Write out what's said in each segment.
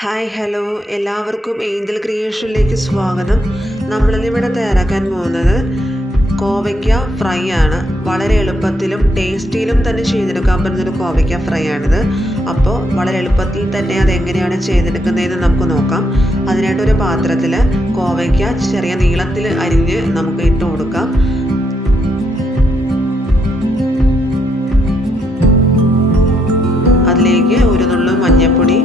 Hi hello എല്ലാവർക്കും Angel ക്രിയേഷനിലേക്ക് സ്വാഗതം. നമ്മളിന്നിവിടെ തയ്യാറാക്കാൻ പോകുന്നത് കോവയ്ക്ക ഫ്രൈ ആണ്. വളരെ എളുപ്പത്തിലും ടേസ്റ്റിയിലും തന്നെ ചെയ്തെടുക്കാൻ പറ്റുന്നൊരു കോവയ്ക്ക ഫ്രൈ ആണിത്. അപ്പോൾ വളരെ എളുപ്പത്തിൽ തന്നെ അതെങ്ങനെയാണ് ചെയ്തെടുക്കുന്നതെന്ന് നമുക്ക് നോക്കാം. അതിനായിട്ടൊരു പാത്രത്തിൽ കോവയ്ക്ക ചെറിയ നീളത്തിൽ അരിഞ്ഞ് നമുക്ക് ഇട്ട് കൊടുക്കാം. അതിലേക്ക് ഒരു നുള്ളു മഞ്ഞൾപ്പൊടി,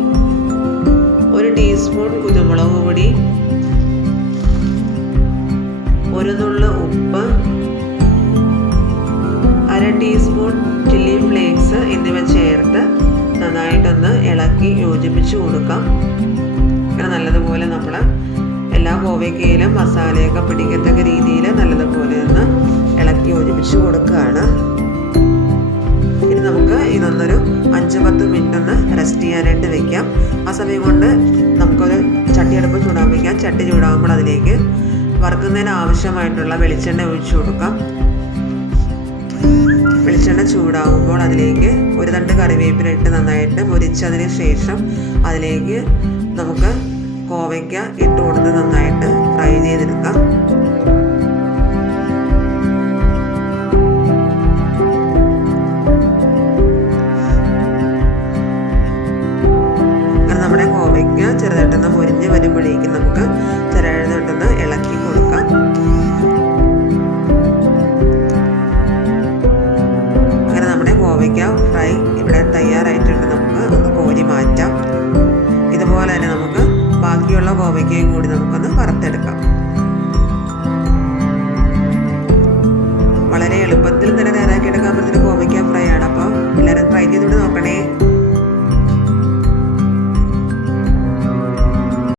1 ടീസ്പൂൺ കുരുമുളക് പൊടി, 1 നുള്ളു ഉപ്പ്, 1/2 ടീസ്പൂൺ ചില്ലി ഫ്ലേക്സ് എന്നിവ ചേർത്ത് നന്നായിട്ടൊന്ന് ഇളക്കി യോജിപ്പിച്ച് കൊടുക്കാം. അങ്ങനെ നല്ലതുപോലെ നമ്മൾ എല്ലാ കോവയ്ക്കയിലും മസാലയൊക്കെ പിടിക്കത്തക്ക രീതിയിൽ നല്ലതുപോലെ ഒന്ന് ഇളക്കി യോജിപ്പിച്ച് കൊടുക്കുകയാണ്. ഇനി നമുക്ക് ഇതൊന്നൊരു 5-10 മിനിറ്റ് ഒന്ന് റെസ്റ്റ് ചെയ്യാനായിട്ട് വെക്കാം. ആ സമയം കൊണ്ട് നമുക്കൊരു ചട്ടിയടുപ്പ് ചൂടാൻ വയ്ക്കാം. ചട്ടി ചൂടാകുമ്പോൾ അതിലേക്ക് വറുക്കുന്നതിന് ആവശ്യമായിട്ടുള്ള വെളിച്ചെണ്ണ ഒഴിച്ചു കൊടുക്കാം. വെളിച്ചെണ്ണ ചൂടാകുമ്പോൾ അതിലേക്ക് ഒരു തണ്ട് കറിവേപ്പില ഇട്ട് നന്നായിട്ട് മുരിച്ചതിന് ശേഷം അതിലേക്ക് നമുക്ക് കോവയ്ക്ക ഇട്ട് കൊടുത്ത് നന്നായിട്ട് ഫ്രൈ ചെയ്തെടുക്കാം. നമ്മുടെ കോവയ്ക്ക ചെറുതായിട്ടൊന്ന് മുരിഞ്ഞ് വരുമ്പോഴേക്കും നമുക്ക് ചെറുതായിട്ടൊന്ന് ഇളക്കി കൊടുക്കാം. അങ്ങനെ നമ്മുടെ കോവയ്ക്ക ഫ്രൈ ഇവിടെ തയ്യാറായിട്ടുണ്ട്. നമുക്ക് ഒന്ന് കോരി മാറ്റാം. ഇതുപോലെ തന്നെ നമുക്ക് ബാക്കിയുള്ള കോവയ്ക്കയും കൂടി നമുക്കൊന്ന് വറുത്തെടുക്കാം. വളരെ എളുപ്പത്തിൽ തന്നെ തയ്യാറാക്കിയെടുക്കാൻ പറ്റുന്ന